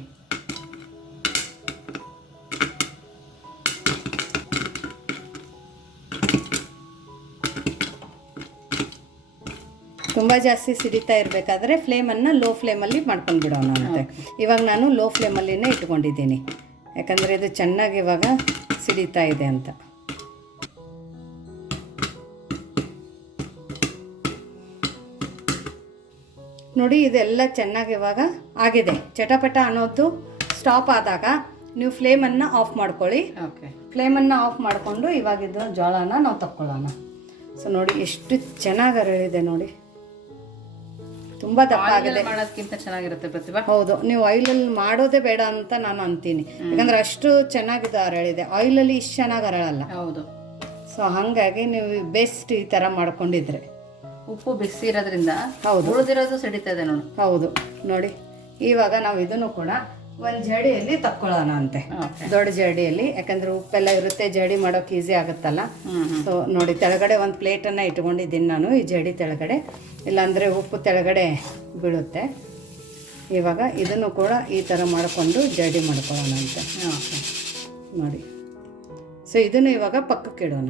Speaker 2: ತುಂಬ ಜಾಸ್ತಿ ಸಿಡಿತಾ ಇರಬೇಕಾದ್ರೆ ಫ್ಲೇಮನ್ನು ಲೋ ಫ್ಲೇಮಲ್ಲಿ ಮಾಡ್ಕೊಂಡು ಬಿಡೋಣ ಅಂತೆ. ಇವಾಗ ನಾನು ಲೋ ಫ್ಲೇಮಲ್ಲಿನೇ ಇಟ್ಕೊಂಡಿದ್ದೀನಿ. ಯಾಕಂದರೆ ಇದು ಚೆನ್ನಾಗಿ ಇವಾಗ ಸಿಡಿತಾ ಇದೆ ಅಂತ. ನೋಡಿ ಇದೆಲ್ಲ ಚೆನ್ನಾಗಿ ಇವಾಗ ಆಗಿದೆ. ಚಟಪಟ ಅನ್ನೋದು ಸ್ಟಾಪ್ ಆದಾಗ ನೀವು ಫ್ಲೇಮನ್ನು ಆಫ್ ಮಾಡ್ಕೊಳ್ಳಿ.
Speaker 1: ಓಕೆ
Speaker 2: ಫ್ಲೇಮನ್ನು ಆಫ್ ಮಾಡಿಕೊಂಡು ಇವಾಗ ಇದು ಜೋಳನ ನಾವು ತಕ್ಕೊಳ್ಳೋಣ. ಸೊ ನೋಡಿ ಎಷ್ಟು ಚೆನ್ನಾಗಿ ಅರಳಿದೆ ನೋಡಿ. ತುಂಬ ದಪ್ಪ ಆಗಿದೆ.
Speaker 1: ಮಾಡೋದಕ್ಕಿಂತ ಚೆನ್ನಾಗಿರುತ್ತೆ ಪ್ರತಿಭಾ.
Speaker 2: ಹೌದು ನೀವು ಆಯಿಲಲ್ಲಿ ಮಾಡೋದೇ ಬೇಡ ಅಂತ ನಾನು ಅಂತೀನಿ. ಯಾಕಂದ್ರೆ ಅಷ್ಟು ಚೆನ್ನಾಗಿದೆ ಅರಳಿದೆ ಆಯಿಲಲ್ಲಿ ಇಷ್ಟು ಚೆನ್ನಾಗಿ ಅರಳಲ್ಲ
Speaker 1: ಹೌದು.
Speaker 2: ಸೊ ಹಾಗಾಗಿ ನೀವು ಬೆಸ್ಟ್ ಈ ಥರ ಮಾಡ್ಕೊಂಡಿದ್ರೆ.
Speaker 1: ಉಪ್ಪು ಬಿಸಿ ಇರೋದ್ರಿಂದ
Speaker 2: ಹೌದು.
Speaker 1: ಉಳಿದಿರೋದು ಸಿಡಿತಾ ಇದೆ ನೋಡಿ.
Speaker 2: ಹೌದು. ನೋಡಿ ಇವಾಗ ನಾವು ಇದನ್ನು ಕೂಡ ಒಂದು ಜಡಿಯಲ್ಲಿ ತಕ್ಕೊಳ್ಳೋಣ ಅಂತೆ. ದೊಡ್ಡ ಜಡಿಯಲ್ಲಿ ಯಾಕಂದ್ರೆ ಉಪ್ಪೆಲ್ಲ ಇರುತ್ತೆ ಜಡಿ ಮಾಡೋಕೆ ಈಸಿ ಆಗುತ್ತಲ್ಲ. ಸೊ ನೋಡಿ ತೆಳಗಡೆ ಒಂದು ಪ್ಲೇಟನ್ನು ಇಟ್ಕೊಂಡಿದ್ದೀನಿ ನಾನು ಈ ಜಡಿ ತೆಳಗಡೆ. ಇಲ್ಲಾಂದರೆ ಉಪ್ಪು ತೆಳಗಡೆ ಬೀಳುತ್ತೆ. ಇವಾಗ ಇದನ್ನು ಕೂಡ ಈ ಥರ ಮಾಡಿಕೊಂಡು ಜಡಿ ಮಾಡ್ಕೊಳ್ಳೋಣ ಅಂತೆ. ನೋಡಿ. ಸೊ ಇದನ್ನು ಇವಾಗ ಪಕ್ಕಕ್ಕೆ ಇಡೋಣ.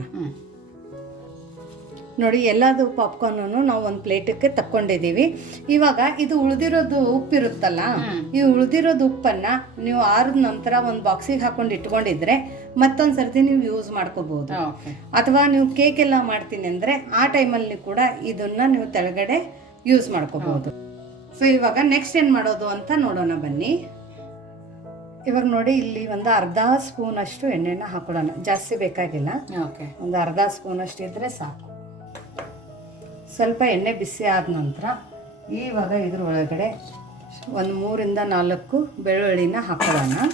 Speaker 2: ನೋಡಿ ಎಲ್ಲದು ಪಾಪ್ಕಾರ್ನು ನಾವು ಒಂದು ಪ್ಲೇಟಕ್ಕೆ ತಕ್ಕೊಂಡಿದ್ದೀವಿ. ಇವಾಗ ಇದು ಉಳಿದಿರೋದು ಉಪ್ಪಿರುತ್ತಲ್ಲ ಈ ಉಳಿದಿರೋದು ಉಪ್ಪನ್ನು ನೀವು ಆರಿದ ನಂತರ ಒಂದು ಬಾಕ್ಸಿಗೆ ಹಾಕೊಂಡು ಇಟ್ಕೊಂಡಿದ್ರೆ ಮತ್ತೊಂದು ಸರ್ತಿ ನೀವು ಯೂಸ್ ಮಾಡ್ಕೋಬಹುದು. ಅಥವಾ ನೀವು ಕೇಕ್ ಎಲ್ಲ ಮಾಡ್ತೀನಿ ಅಂದರೆ ಆ ಟೈಮಲ್ಲಿ ಕೂಡ ಇದನ್ನ ನೀವು ತೆಳಗಡೆ ಯೂಸ್ ಮಾಡ್ಕೋಬಹುದು. ಸೊ ಇವಾಗ ನೆಕ್ಸ್ಟ್ ಏನು ಮಾಡೋದು ಅಂತ ನೋಡೋಣ ಬನ್ನಿ. ಇವಾಗ ನೋಡಿ ಇಲ್ಲಿ ಒಂದು ಅರ್ಧ ಸ್ಪೂನ್ ಅಷ್ಟು ಎಣ್ಣೆನ ಹಾಕೊಳ್ಳೋಣ. ಜಾಸ್ತಿ ಬೇಕಾಗಿಲ್ಲ.
Speaker 1: ಓಕೆ.
Speaker 2: ಒಂದು ಅರ್ಧ ಸ್ಪೂನ್ ಅಷ್ಟು ಇದ್ರೆ ಸಾಕು. ಸ್ವಲ್ಪ ಎಣ್ಣೆ ಬಿಸಿ ಆದ ನಂತರ ಈವಾಗ ಇದ್ರ ಒಳಗಡೆ ಒಂದು ಮೂರಿಂದ ನಾಲ್ಕು ಬೆಳ್ಳುಳ್ಳಿನ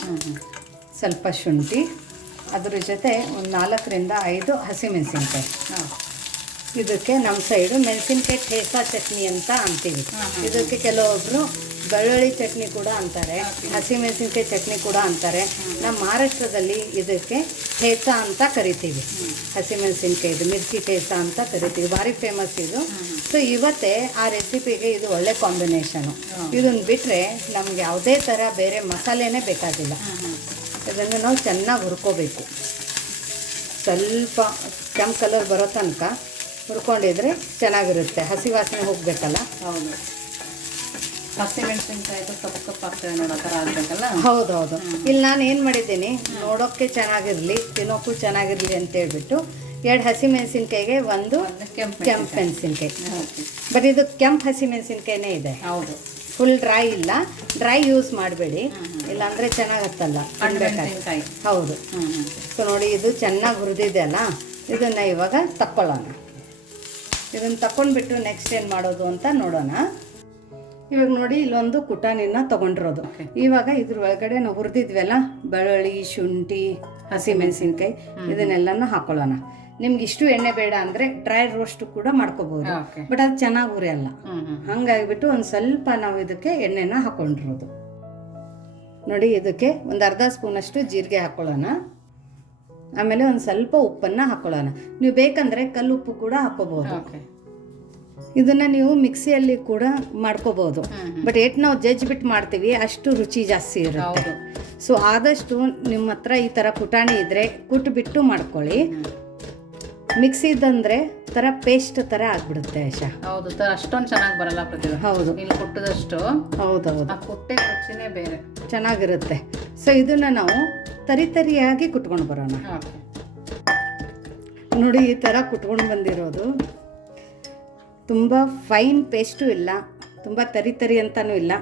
Speaker 1: ಹ್ಮ್
Speaker 2: ಸ್ವಲ್ಪ ಶುಂಠಿ. ಅದ್ರ ಜೊತೆ ಒಂದು ನಾಲ್ಕರಿಂದ ಐದು ಹಸಿಮೆಣಸಿನ್ಕಾಯಿ.
Speaker 1: ಓಕೆ
Speaker 2: ಇದಕ್ಕೆ ನಮ್ಮ ಸೈಡು ಮೆಣಸಿನ್ಕಾಯಿ ಠೇಸಾ ಚಟ್ನಿ ಅಂತ ಅಂತೀವಿ. ಇದಕ್ಕೆ ಕೆಲವೊಬ್ರು ಬೆಳ್ಳುಳ್ಳಿ ಚಟ್ನಿ ಕೂಡ ಅಂತಾರೆ ಹಸಿಮೆಣಸಿನ್ಕಾಯಿ ಚಟ್ನಿ ಕೂಡ ಅಂತಾರೆ. ನಮ್ಮ ಮಹಾರಾಷ್ಟ್ರದಲ್ಲಿ ಇದಕ್ಕೆ ಠೇಸಾ ಅಂತ ಕರಿತೀವಿ. ಹಸಿಮೆಣಸಿನ್ಕಾಯಿದು ಮಿರ್ಚಿ ಠೇಸಾ ಅಂತ ಕರಿತೀವಿ. ಭಾರಿ ಫೇಮಸ್ ಇದು. ಸೊ ಇವತ್ತೇ ಆ ರೆಸಿಪಿಗೆ ಇದು ಒಳ್ಳೆ ಕಾಂಬಿನೇಷನು ಇದನ್ನು ಬಿಟ್ಟರೆ ನಮ್ಗೆ ಯಾವುದೇ ಥರ ಬೇರೆ ಮಸಾಲೆನೇ ಬೇಕಾಗಿಲ್ಲ. ಇದನ್ನು ನಾವು ಚೆನ್ನಾಗಿ ಹುರ್ಕೋಬೇಕು. ಸ್ವಲ್ಪ ಕೆಂಪು ಕಲರ್ ಬರೋ ತನಕ ಹುರ್ಕೊಂಡಿದ್ರೆ ಚೆನ್ನಾಗಿರುತ್ತೆ. ಹಸಿ ವಾಸನೆ ಹೋಗಬೇಕಲ್ಲ?
Speaker 1: ಹೌದು. ಹಸಿ ಮೆಣಸಿನ್ಕಾಯಿ ಕಪ್ಪು ಕಪ್ಪು ಆಗ್ತದೆ ನೋಡೋ ಥರ ಹೌದು
Speaker 2: ಹೌದೌದು. ಇಲ್ಲಿ ನಾನು ಏನು ಮಾಡಿದ್ದೀನಿ? ನೋಡೋಕ್ಕೆ ಚೆನ್ನಾಗಿರಲಿ ತಿನ್ನೋಕ್ಕೂ ಚೆನ್ನಾಗಿರಲಿ ಅಂತ ಹೇಳ್ಬಿಟ್ಟು ಎರಡು ಹಸಿ ಮೆಣಸಿನ್ಕಾಯಿಗೆ ಒಂದು
Speaker 1: ಕೆಂಪು
Speaker 2: ಕೆಂಪು ಮೆಣಸಿನ್ಕಾಯಿ.
Speaker 1: ಬರೀ
Speaker 2: ಬಟ್ ಇದು ಕೆಂಪು ಹಸಿ ಮೆಣಸಿನ್ಕಾಯಿನೇ ಇದೆ.
Speaker 1: ಹೌದು.
Speaker 2: ಫುಲ್ ಡ್ರೈ ಇಲ್ಲ. ಡ್ರೈ ಯೂಸ್ ಮಾಡಬೇಡಿ. ಇಲ್ಲಾಂದರೆ ತಿನ್ಬೇಕಾದ್ರೆ.
Speaker 1: ಮೆಣಸಿನ್ಕಾಯಿ.
Speaker 2: ಹೌದು. ಸೊ ನೋಡಿ ಇದು ಚೆನ್ನಾಗಿ ಹುರಿದಿದೆ ಅಲ್ಲ? ಇದನ್ನು ಇವಾಗ ತಕ್ಕೊಳ್ಳೋಣ. ಇದನ್ನು ತಗೊಂಡ್ಬಿಟ್ಟು ನೆಕ್ಸ್ಟ್ ಏನು ಮಾಡೋದು ಅಂತ ನೋಡೋಣ. ಇವಾಗ ನೋಡಿ ಇಲ್ಲೊಂದು ಕುಟಾನಿನ ತಗೊಂಡಿರೋದು. ಇವಾಗ ಇದ್ರ ಒಳಗಡೆ ನಾವು ಹುರಿದಿದ್ವಲ್ಲ ಬೆಳ್ಳುಳ್ಳಿ ಶುಂಠಿ ಹಸಿಮೆಣಸಿನ್ಕಾಯಿ ಇದನ್ನೆಲ್ಲನೂ ಹಾಕೊಳ್ಳೋಣ. ನಿಮ್ಗೆ ಇಷ್ಟು ಎಣ್ಣೆ ಬೇಡ ಅಂದ್ರೆ ಡ್ರೈ ರೋಸ್ಟ್ ಕೂಡ ಮಾಡ್ಕೋಬಹುದು ಬಟ್ ಅದು ಚೆನ್ನಾಗಿ ಉರಿ
Speaker 1: ಅಲ್ಲ ಹಂಗಾಗ್ಬಿಟ್ಟು
Speaker 2: ಹಂಗಾಗಿಬಿಟ್ಟು ಒಂದು ಸ್ವಲ್ಪ ನಾವು ಇದಕ್ಕೆ ಎಣ್ಣೆನ ಹಾಕೊಂಡಿರೋದು. ನೋಡಿ ಇದಕ್ಕೆ ಒಂದು ಅರ್ಧ ಸ್ಪೂನಷ್ಟು ಜೀರಿಗೆ ಹಾಕೊಳ್ಳೋಣ. ಆಮೇಲೆ ಒಂದು ಸ್ವಲ್ಪ ಉಪ್ಪನ್ನು ಹಾಕೊಳ್ಳೋಣ. ನೀವು ಬೇಕಂದರೆ ಕಲ್ಲುಪ್ಪು ಕೂಡ ಹಾಕೋಬಹುದು. ಇದನ್ನು ನೀವು ಮಿಕ್ಸಿಯಲ್ಲಿ ಕೂಡ ಮಾಡ್ಕೋಬಹುದು. ಬಟ್ ಏಟ್ ನಾವು ಜಜ್ಜಿ ಬಿಟ್ಟು ಮಾಡ್ತೀವಿ ಅಷ್ಟು ರುಚಿ ಜಾಸ್ತಿ ಇರುತ್ತೆ. ಸೊ ಆದಷ್ಟು ನಿಮ್ಮ ಹತ್ರ ಈ ಥರ ಪುಟಾಣಿ ಇದ್ದರೆ ಕುಟ್ಬಿಟ್ಟು ಮಾಡ್ಕೊಳ್ಳಿ. ಮಿಕ್ಸಿದಂದ್ರೆ ತರ ಪೇಸ್ಟ್ ಥರ ಆಗ್ಬಿಡುತ್ತೆ ಆಶಾ.
Speaker 1: ಹೌದು ತರ ಅಷ್ಟೊಂದು ಚೆನ್ನಾಗಿ ಬರಲ್ಲ ಪ್ರತಿಭಾ
Speaker 2: ಹೌದು.
Speaker 1: ಇಲ್ಲಿ ಕುಟ್ಟದಷ್ಟು.
Speaker 2: ಹೌದು
Speaker 1: ಆ ಕುಟ್ಟೆ ರುಚಿನೇ ಬೇರೆ.
Speaker 2: ಚೆನ್ನಾಗಿರುತ್ತೆ. ಸೊ ಇದನ್ನ ನಾವು ತರಿ ತರಿಯಾಗಿ ಕುಟ್ಕೊಂಡು ಬರೋಣ. ನೋಡಿ ಈ ಥರ ಕುಟ್ಕೊಂಡು ಬಂದಿರೋದು. ತುಂಬ ಫೈನ್ ಪೇಸ್ಟು ಇಲ್ಲ. ತುಂಬ ತರಿ ತರಿ ಅಂತಲೂ ಇಲ್ಲ.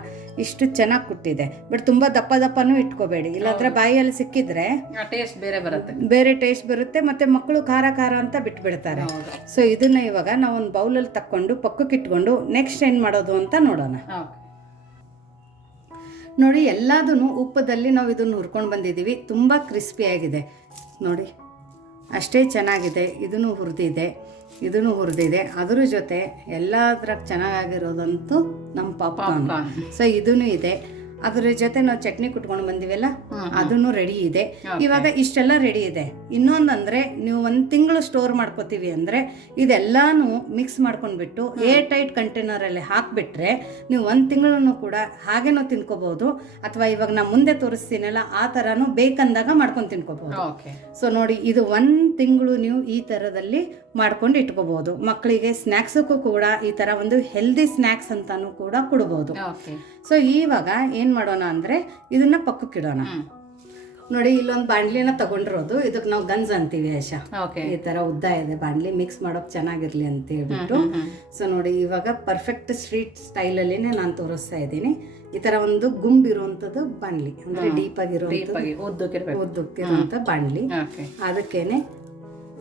Speaker 2: ಇಷ್ಟು ಚೆನ್ನಾಗಿ ಕುಟ್ಟಿದೆ. ಬಟ್ ತುಂಬ ದಪ್ಪ ದಪ್ಪನೂ ಇಟ್ಕೋಬೇಡಿ. ಇಲ್ಲಾಂದ್ರೆ ಬಾಯಿಯಲ್ಲಿ ಸಿಕ್ಕಿದ್ರೆ
Speaker 1: ಟೇಸ್ಟ್ ಬೇರೆ ಬರುತ್ತೆ.
Speaker 2: ಬೇರೆ ಟೇಸ್ಟ್ ಬರುತ್ತೆ ಮತ್ತು ಮಕ್ಕಳು ಖಾರ ಖಾರ ಅಂತ ಬಿಟ್ಬಿಡ್ತಾರೆ. ಸೊ ಇದನ್ನ ಇವಾಗ ನಾವು ಒಂದು ಬೌಲಲ್ಲಿ ತಕ್ಕೊಂಡು ಪಕ್ಕಕ್ಕೆ ಇಟ್ಕೊಂಡು ನೆಕ್ಸ್ಟ್ ಏನು ಮಾಡೋದು ಅಂತ ನೋಡೋಣ. ನೋಡಿ ಎಲ್ಲದೂ ಉಪ್ಪದಲ್ಲಿ ನಾವು ಇದನ್ನು ಹುರ್ಕೊಂಡು ಬಂದಿದ್ದೀವಿ. ತುಂಬ ಕ್ರಿಸ್ಪಿಯಾಗಿದೆ ನೋಡಿ ಅಷ್ಟೇ ಚೆನ್ನಾಗಿದೆ. ಇದನ್ನು ಹುರಿದಿದೆ ಇದನ್ನು ಹುರಿದಿದೆ. ಅದ್ರ ಜೊತೆ ಎಲ್ಲದ್ರಾಗ ಚೆನ್ನಾಗಿರೋದಂತೂ ನಮ್ಮ ಪಾಪ
Speaker 1: ಪಾಪ್ಕಾರ್ನ್.
Speaker 2: ಸೊ ಇದೂ ಇದೆ. ಅದ್ರ ಜೊತೆ ನಾವು ಚಟ್ನಿ ಕುಟ್ಕೊಂಡು ಬಂದಿವಲ್ಲ ಅದನ್ನು ರೆಡಿ ಇದೆ. ಇವಾಗ ಇಷ್ಟೆಲ್ಲ ರೆಡಿ ಇದೆ. ಇನ್ನೊಂದಂದ್ರೆ ನೀವು ಒಂದು ತಿಂಗಳು ಸ್ಟೋರ್ ಮಾಡ್ಕೋತೀವಿ ಅಂದ್ರೆ ಇದೆಲ್ಲಾನು ಮಿಕ್ಸ್ ಮಾಡ್ಕೊಂಡ್ಬಿಟ್ಟು ಏರ್ ಟೈಟ್ ಕಂಟೈನರ್ ಅಲ್ಲಿ ಹಾಕ್ಬಿಟ್ರೆ ನೀವು ಒಂದು ತಿಂಗಳನ್ನು ಕೂಡ ಹಾಗೇನೋ ತಿನ್ಕೋಬಹುದು ಅಥವಾ ಇವಾಗ ನಾ ಮುಂದೆ ತೋರಿಸ್ತೀನಲ್ಲ ಆ ತರನು ಬೇಕಂದಾಗ ಮಾಡ್ಕೊಂಡು ತಿನ್ಕೋಬಹುದು ಸೊ ನೋಡಿ ಇದು ಒಂದು ತಿಂಗಳು ನೀವು ಈ ಥರದಲ್ಲಿ ಮಾಡ್ಕೊಂಡು ಇಟ್ಕೋಬಹುದು ಮಕ್ಕಳಿಗೆ ಸ್ನ್ಯಾಕ್ಸಕ್ಕೂ ಕೂಡ ಈ ತರ ಒಂದು ಹೆಲ್ದಿ ಸ್ನ್ಯಾಕ್ಸ್ ಅಂತಾನು ಕೂಡ ಕೊಡ್ಬೋದು. ಸೊ ಇವಾಗ ಏನ್ ಮಾಡೋಣ ಅಂದ್ರೆ ಇದನ್ನ ಪಕ್ಕಕ್ಕೆ ಇಡೋಣ.
Speaker 1: ಹ್ಮ್.
Speaker 2: ನೋಡಿ ಇಲ್ಲೊಂದು ಬಾಂಡ್ಲಿನ ತಗೊಂಡಿರೋದು. ಇದಕ್ಕೆ ನಾವು ಗನ್ಸ್ ಅಂತೀವಿ
Speaker 1: ಓಕೆ
Speaker 2: ಈ ತರ ಉದ್ದ ಇದೆ. ಬಾಂಡ್ಲಿ ಮಿಕ್ಸ್ ಮಾಡೋಕ್ ಚೆನ್ನಾಗಿರ್ಲಿ ಅಂತ ಹೇಳ್ಬಿಟ್ಟು. ಸೊ ನೋಡಿ ಇವಾಗ ಪರ್ಫೆಕ್ಟ್ ಸ್ಟ್ರೀಟ್ ಸ್ಟೈಲ್ ಅಲ್ಲಿನೇ ನಾನು ತೋರಿಸ್ತಾ ಇದ್ದೀನಿ. ಈ ತರ ಒಂದು ಗುಂಬಿರುವಂಥದ್ದು ಬಾಂಡ್ಲಿ ಅಂದ್ರೆ ಡೀಪ್ ಆಗಿರೋ
Speaker 1: ಆಗಿ ಬಾಣ್ಲಿ.
Speaker 2: ಅದಕ್ಕೇನೆ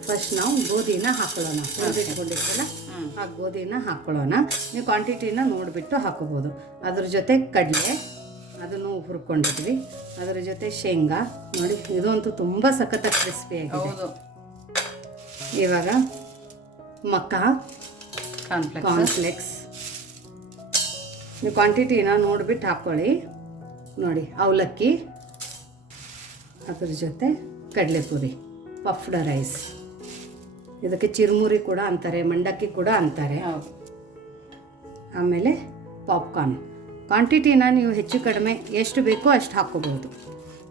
Speaker 2: ಫಸ್ಟ್ ನಾವು ಗೋಧಿನ ಹಾಕೊಳ್ಳೋಣ. ಹುರಿದಿಟ್ಕೊಂಡಿರ್ತೀವಲ್ಲ
Speaker 1: ಹ್ಮ್.
Speaker 2: ಆ ಗೋಧಿನ ಹಾಕೊಳ್ಳೋಣ. ನೀವು ಕ್ವಾಂಟಿಟಿನ ನೋಡಿಬಿಟ್ಟು ಹಾಕೋಬೋದು. ಅದ್ರ ಜೊತೆ ಕಡಲೆ ಅದನ್ನು ಹುರ್ಕೊಂಡಿದ್ವಿ. ಅದರ ಜೊತೆ ಶೇಂಗಾ. ನೋಡಿ ಇದಂತೂ ತುಂಬ ಸಖತ್ತಾಗಿ ಕ್ರಿಸ್ಪಿ ಆಗಿದೆ. ಇವಾಗ ಮಕ್ಕ
Speaker 1: ಕಾನ್ಫ್ಲೆಕ್ಸ್
Speaker 2: ನೀವು ಕ್ವಾಂಟಿಟಿನ ನೋಡಿಬಿಟ್ಟು ಹಾಕ್ಕೊಳ್ಳಿ ನೋಡಿ ಅವಲಕ್ಕಿ ಅದ್ರ ಜೊತೆ ಕಡಲೆಪುರಿ ಪಫ್ಡ್ ರೈಸ್ ಇದಕ್ಕೆ ಚಿರುಮುರಿ ಕೂಡ ಅಂತಾರೆ ಮಂಡಕ್ಕಿ ಕೂಡ ಅಂತಾರೆ. ಆಮೇಲೆ ಪಾಪ್ಕಾರ್ನ್. ಕ್ವಾಂಟಿಟಿನ ನೀವು ಹೆಚ್ಚು ಕಡಿಮೆ ಎಷ್ಟು ಬೇಕೋ ಅಷ್ಟು ಹಾಕ್ಕೋಬೋದು.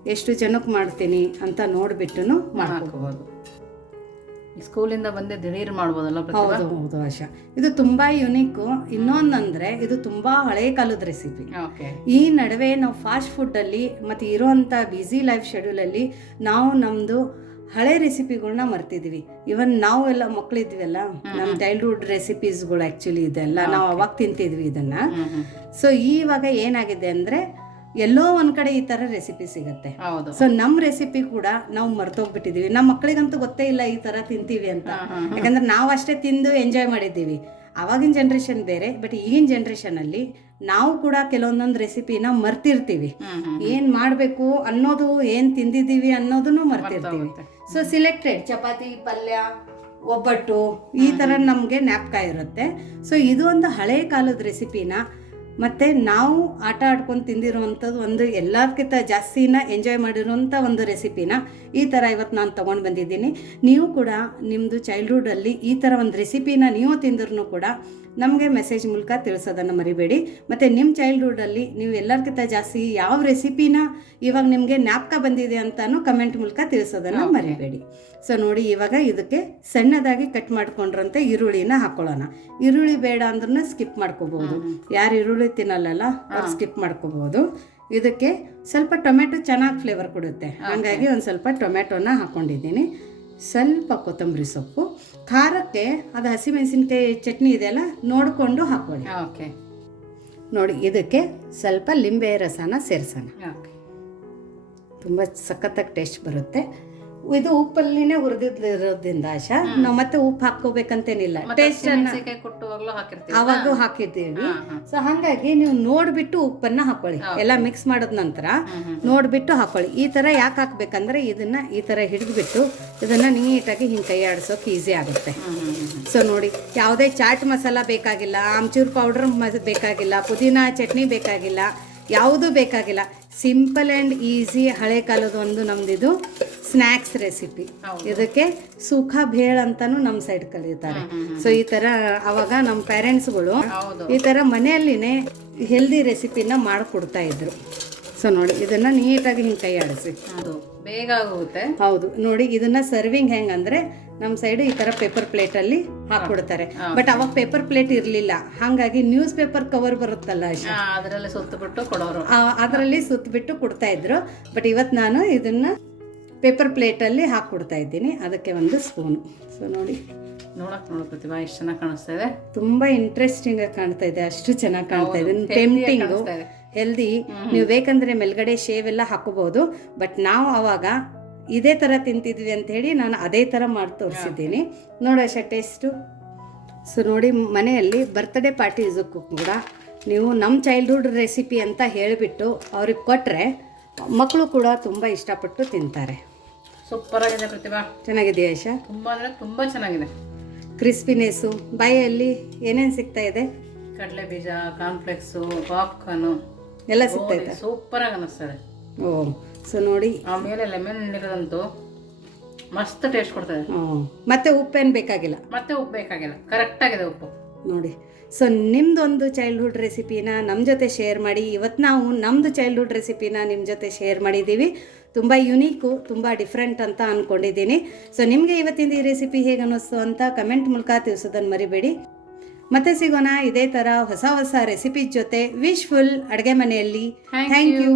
Speaker 2: ಎಷ್ಟು ಜನಕ್ಕೆ ಮಾಡ್ತೀನಿ ಅಂತ ನೋಡಿಬಿಟ್ಟು
Speaker 1: ಮಾಡ್ಕೋಬೋದು. ಸ್ಕೂಲಿಂದ ಬಂದೆ ದಿಢೀರ್ ಮಾಡ್ಬೋದಲ್ಲ
Speaker 2: ಹೌದು ಹೌದು ಆಶಾ. ಇದು ತುಂಬಾ ಯುನೀಕು. ಇನ್ನೊಂದಂದ್ರೆ ಇದು ತುಂಬಾ ಹಳೆ ಕಾಲದ ರೆಸಿಪಿ. ಈ ನಡುವೆ ನಾವು ಫಾಸ್ಟ್ ಫುಡ್ಡಲ್ಲಿ ಮತ್ತೆ ಇರುವಂತ ಬ್ಯುಸಿ ಲೈಫ್ ಶೆಡ್ಯೂಲಲ್ಲಿ ನಾವು ನಮ್ಮದು ಹಳೆ ರೆಸಿಪಿಗಳನ್ನ ಮರ್ತಿದ್ವಿ. ಇವನ್ ನಾವು ಎಲ್ಲ ಮಕ್ಕಳಿದ್ವಲ್ಲ ನಮ್ಮ ಚೈಲ್ಡ್ಹುಡ್ ರೆಸಿಪೀಸ್ಗಳು ಆ್ಯಕ್ಚುಲಿ ಇದೆಲ್ಲ ನಾವು ಅವಾಗ ತಿಂತಿದ್ವಿ ಇದನ್ನ. ಸೊ ಈವಾಗ ಏನಾಗಿದೆ ಅಂದ್ರೆ ಎಲ್ಲೋ ಒಂದ್ ಕಡೆ ಈ ತರ ರೆಸಿಪಿ ಸಿಗುತ್ತೆ. ಸೊ ನಮ್ಮ ರೆಸಿಪಿ ಕೂಡ ನಾವು ಮರ್ತೋಗ್ಬಿಟ್ಟಿದೀವಿ. ನಮ್ಮ ಮಕ್ಕಳಿಗಂತೂ ಗೊತ್ತೇ ಇಲ್ಲ ಈ ತರ ತಿಂತೀವಿ ಅಂತ. ಯಾಕಂದ್ರೆ ನಾವು ಅಷ್ಟೇ ತಿಂದು ಎಂಜಾಯ್ ಮಾಡಿದ್ದೀವಿ. ಅವಾಗಿನ ಜನ್ರೇಷನ್ ಬೇರೆ ಬಟ್ ಈಗಿನ ಜನ್ರೇಷನಲ್ಲಿ ನಾವು ಕೂಡ ಕೆಲವೊಂದೊಂದು ರೆಸಿಪಿನ ಮರ್ತಿರ್ತೀವಿ. ಏನ್ ಮಾಡ್ಬೇಕು ಅನ್ನೋದು ಏನು ತಿಂದಿದ್ದೀವಿ ಅನ್ನೋದನ್ನು ಮರ್ತಿರ್ತೀವಿ. ಸೊ ಸಿಲೆಕ್ಟೆಡ್ ಚಪಾತಿ ಪಲ್ಯ ಒಬ್ಬಟ್ಟು ಈ ಥರ ನಮಗೆ ನ್ಯಾಪ್ಕ ಇರುತ್ತೆ. ಸೊ ಇದು ಒಂದು ಹಳೆ ಕಾಲದ ರೆಸಿಪಿನ. ಮತ್ತು ನಾವು ಆಟ ಆಡ್ಕೊಂಡು ತಿಂದಿರುವಂಥದ್ದು ಒಂದು ಎಲ್ಲದಕ್ಕಿಂತ ಜಾಸ್ತಿನ ಎಂಜಾಯ್ ಮಾಡಿರುವಂಥ ಒಂದು ರೆಸಿಪಿನ. ಈ ಥರ ಇವತ್ತು ನಾನು ತೊಗೊಂಡು ಬಂದಿದ್ದೀನಿ. ನೀವು ಕೂಡ ನಿಮ್ಮದು ಚೈಲ್ಡ್ಹುಡಲ್ಲಿ ಈ ಥರ ಒಂದು ರೆಸಿಪಿನ ನೀವು ತಿಂದ್ರೂ ಕೂಡ ನಮಗೆ ಮೆಸೇಜ್ ಮೂಲಕ ತಿಳಿಸೋದನ್ನು ಮರಿಬೇಡಿ. ಮತ್ತು ನಿಮ್ಮ ಚೈಲ್ಡ್ಹುಡಲ್ಲಿ ನೀವು ಎಲ್ಲರಿಗಿಂತ ಜಾಸ್ತಿ ಯಾವ ರೆಸಿಪಿನ ಇವಾಗ ನಿಮಗೆ ಜ್ಞಾಪಕ ಬಂದಿದೆ ಅಂತಲೂ ಕಮೆಂಟ್ ಮೂಲಕ ತಿಳಿಸೋದನ್ನು ಮರಿಬೇಡಿ. ಸೊ ನೋಡಿ ಇವಾಗ ಇದಕ್ಕೆ ಸಣ್ಣದಾಗಿ ಕಟ್ ಮಾಡ್ಕೊಂಡ್ರಂತೆ ಈರುಳ್ಳಿನ ಹಾಕೊಳ್ಳೋಣ. ಈರುಳ್ಳಿ ಬೇಡ ಅಂದ್ರೂ ಸ್ಕಿಪ್ ಮಾಡ್ಕೋಬೋದು ಯಾರು ಈರುಳ್ಳಿ ತಿನ್ನಲ್ಲಲ್ಲ ಅವ್ರು ಸ್ಕಿಪ್ ಮಾಡ್ಕೋಬೋದು ಇದಕ್ಕೆ ಸ್ವಲ್ಪ ಟೊಮೆಟೊ ಚೆನ್ನಾಗಿ ಫ್ಲೇವರ್ ಕೊಡುತ್ತೆ. ಹಾಗಾಗಿ ಒಂದು ಸ್ವಲ್ಪ ಟೊಮೆಟೊನ ಹಾಕೊಂಡಿದ್ದೀನಿ. ಸ್ವಲ್ಪ ಕೊತ್ತಂಬರಿ ಸೊಪ್ಪು ಖಾರಕ್ಕೆ ಅದು ಹಸಿಮೆಣಸಿನ್ಕಾಯಿ ಚಟ್ನಿ ಇದೆಯಲ್ಲ ನೋಡಿಕೊಂಡು ಹಾಕೊಳ್ಳಿ.
Speaker 1: ಓಕೆ.
Speaker 2: ನೋಡಿ ಇದಕ್ಕೆ ಸ್ವಲ್ಪ ಲಿಂಬೆ ರಸನ ಸೇರಿಸೋಣ.
Speaker 1: ಓಕೆ.
Speaker 2: ತುಂಬ ಸಖತ್ತಾಗಿ ಟೇಸ್ಟ್ ಬರುತ್ತೆ. ಇದು ಉಪ್ಪಲ್ಲಿನೇ ಹುರಿದಿರೋದ್ರಿಂದ ಆಶಾ. ನಾವು ಮತ್ತೆ ಉಪ್ಪು ಹಾಕೋಬೇಕಂತೇನಿಲ್ಲ ಟೇಸ್ಟ್
Speaker 1: ಹಾಕಿರ್ತೀವಿ
Speaker 2: ಅವಾಗ ಹಾಕಿದ್ದೀವಿ.
Speaker 1: ಹಾ, ಹಾ.
Speaker 2: ಸೊ ಹಾಗಾಗಿ ನೀವು ನೋಡ್ಬಿಟ್ಟು ಉಪ್ಪನ್ನ ಹಾಕೊಳ್ಳಿ. ಎಲ್ಲ ಮಿಕ್ಸ್ ಮಾಡಿದ ನಂತರ ನೋಡ್ಬಿಟ್ಟು ಹಾಕೊಳ್ಳಿ. ಈ ತರ ಯಾಕೆ ಹಾಕ್ಬೇಕಂದ್ರೆ ಇದನ್ನ ಈ ತರ ಹಿಡಿದ್ಬಿಟ್ಟು ಇದನ್ನ ನೀಟಾಗಿ ಹಿಂಗೆ ಕೈ ಆಡಿಸೋಕೆ ಈಸಿ ಆಗುತ್ತೆ ಸೊ ನೋಡಿ ಯಾವುದೇ ಚಾಟ್ ಮಸಾಲ ಬೇಕಾಗಿಲ್ಲ ಆಮ್ಚೂರ್ ಪೌಡರ್ ಬೇಕಾಗಿಲ್ಲ ಪುದೀನ ಚಟ್ನಿ ಬೇಕಾಗಿಲ್ಲ ಯಾವುದೂ ಬೇಕಾಗಿಲ್ಲ. ಸಿಂಪಲ್ ಆ್ಯಂಡ್ ಈಸಿ ಹಳೆ ಕಾಲದ ಒಂದು ನಮ್ದಿದು ಸ್ನ್ಯಾಕ್ಸ್ ರೆಸಿಪಿ ಇದಕ್ಕೆ ಸುಖ ಭೇಳ್ ಅಂತಾನು ನಮ್ಮ ಸೈಡ್ ಕಲಿತಾರೆ ಸೊ ಈ ತರ ಅವಾಗ ನಮ್ಮ ಪೇರೆಂಟ್ಸ್ಗಳು ಈ ತರ ಮನೆಯಲ್ಲಿನೆ ಹೆಲ್ದಿ ರೆಸಿಪಿನ ಮಾಡಿಕೊಡ್ತಾ ಇದ್ರು. ಸೊ ನೋಡಿ ಇದನ್ನ ನೀಟಾಗಿ ಹಿಂಗೆ ಕೈ ಆಡಿಸಿ
Speaker 1: ಬೇಗ ಆಗುತ್ತೆ
Speaker 2: ಹೌದು. ನೋಡಿ ಇದನ್ನ ಸರ್ವಿಂಗ್ ಹೆಂಗಂದ್ರೆ ನಮ್ಮ ಸೈಡ್ ಈ ತರ ಪೇಪರ್ ಪ್ಲೇಟ್ ಅಲ್ಲಿ ಹಾಕ್ಬಿಡ್ತಾರೆ ಬಟ್ ಅವಾಗ ಪೇಪರ್ ಪ್ಲೇಟ್ ಇರ್ಲಿಲ್ಲ. ಹಾಗಾಗಿ ನ್ಯೂಸ್ ಪೇಪರ್ ಕವರ್ ಬರುತ್ತಲ್ಲ
Speaker 1: ಅದರಲ್ಲಿ ಸುತ್ತಬಿಟ್ಟು ಕೊಡೋರು.
Speaker 2: ಅದರಲ್ಲಿ ಸುತ್ತಬಿಟ್ಟು ಕೊಡ್ತಾ ಇದ್ರು. ಬಟ್ ಇವತ್ತು ನಾನು ಇದನ್ನ ಪೇಪರ್ ಪ್ಲೇಟಲ್ಲಿ ಹಾಕ್ಕೊಡ್ತಾ ಇದ್ದೀನಿ. ಅದಕ್ಕೆ ಒಂದು ಸ್ಪೂನು. ಸೊ ನೋಡಿ.
Speaker 1: ನೋಡಕ್ ನೋಡ್ಕೊತೀವ ಎಷ್ಟು ಚೆನ್ನಾಗಿ ಕಾಣಿಸ್ತಾ ಇದೆ.
Speaker 2: ತುಂಬಾ ಇಂಟ್ರೆಸ್ಟಿಂಗ್ ಆಗಿ ಕಾಣ್ತಾ ಇದೆ ಅಷ್ಟು ಚೆನ್ನಾಗಿ ಕಾಣ್ತಾ ಇದೆ. ಟೆಂಪ್ಟಿಂಗ್ ಹೆಲ್ದಿ ನೀವು ಬೇಕಂದ್ರೆ ಮೇಲ್ಗಡೆ ಶೇವ್ ಎಲ್ಲ ಹಾಕೋಬಹುದು ಬಟ್ ನಾವು ಅವಾಗ ಇದೇ ಥರ ತಿಂತಿದ್ವಿ ಅಂತ ಹೇಳಿ ನಾನು ಅದೇ ಥರ ಮಾಡಿ ತೋರಿಸಿದ್ದೀನಿ. ನೋಡೋಷ ಟೇಸ್ಟು ಸೊ ನೋಡಿ ಮನೆಯಲ್ಲಿ ಬರ್ತ್ಡೇ ಪಾರ್ಟೀಸಕ್ಕೂ ಕೂಡ. ನೀವು ನಮ್ಮ ಚೈಲ್ಡ್ಹುಡ್ ರೆಸಿಪಿ ಅಂತ ಹೇಳಿಬಿಟ್ಟು ಅವ್ರಿಗೆ ಕೊಟ್ಟರೆ ಮಕ್ಕಳು ಕೂಡ ತುಂಬ ಇಷ್ಟಪಟ್ಟು ತಿಂತಾರೆ.
Speaker 1: ಸೂಪರ್ ಆಗಿದೆ ಪ್ರತಿಭಾ.
Speaker 2: ಚೆನ್ನಾಗಿದೆಯಾ ಐಶಾ?
Speaker 1: ತುಂಬಾ ಅಂದ್ರೆ ತುಂಬಾ ಚೆನ್ನಾಗಿದೆ.
Speaker 2: ಕ್ರಿಸ್ಪಿನೆಸ್ಸು ಬಾಯಲ್ಲಿ ಏನೇನು ಸಿಗ್ತಾ ಇದೆ?
Speaker 1: ಕಡಲೆ ಬೀಜ ಕಾರ್ನ್ಫ್ಲೆಕ್ಸು ಪಾಪ್ಕಾರ್ನು
Speaker 2: ಎಲ್ಲ ಸಿಗ್ತಾ ಇದೆ.
Speaker 1: ಸೂಪರ್ ಆಗಿ ಅನಿಸ್ತದೆ
Speaker 2: ಓ ಸೊ ನೋಡಿ.
Speaker 1: ಆಮೇಲೆ ಲೆಮನ್ ನೀರಿದಂತೂ ಮಸ್ತ್ ಟೇಸ್ಟ್ ಕೊಡ್ತದೆ.
Speaker 2: ಹ್ಞೂ ಮತ್ತೆ ಉಪ್ಪೇನು ಬೇಕಾಗಿಲ್ಲ?
Speaker 1: ಮತ್ತೆ ಉಪ್ಪು ಬೇಕಾಗಿಲ್ಲ. ಕರೆಕ್ಟ್ ಆಗಿದೆ ಉಪ್ಪು.
Speaker 2: ನೋಡಿ. ಸೊ ನಿಮ್ಮದೊಂದು ಚೈಲ್ಡ್ಹುಡ್ ರೆಸಿಪಿನ ನಮ್ಮ ಜೊತೆ ಶೇರ್ ಮಾಡಿ. ಇವತ್ತು ನಾವು ನಮ್ಮದು ಚೈಲ್ಡ್ಹುಡ್ ರೆಸಿಪಿನ ನಿಮ್ಮ ಜೊತೆ ಶೇರ್ ಮಾಡಿದ್ದೀವಿ ತುಂಬ ಯುನೀಕು ತುಂಬ ಡಿಫ್ರೆಂಟ್ ಅಂತ ಅಂದ್ಕೊಂಡಿದ್ದೀನಿ ಸೊ ನಿಮಗೆ ಇವತ್ತಿಂದ ಈ ರೆಸಿಪಿ ಹೇಗೆ ಅನ್ನಿಸ್ತು ಅಂತ ಕಮೆಂಟ್ ಮೂಲಕ ತಿಳಿಸೋದನ್ನು ಮರಿಬೇಡಿ. ಮತ್ತೆ ಸಿಗೋಣ ಇದೇ ಥರ ಹೊಸ ಹೊಸ ರೆಸಿಪಿ ಜೊತೆ. ವಿಶ್ಫುಲ್ ಅಡುಗೆ ಮನೆಯಲ್ಲಿ. Thank you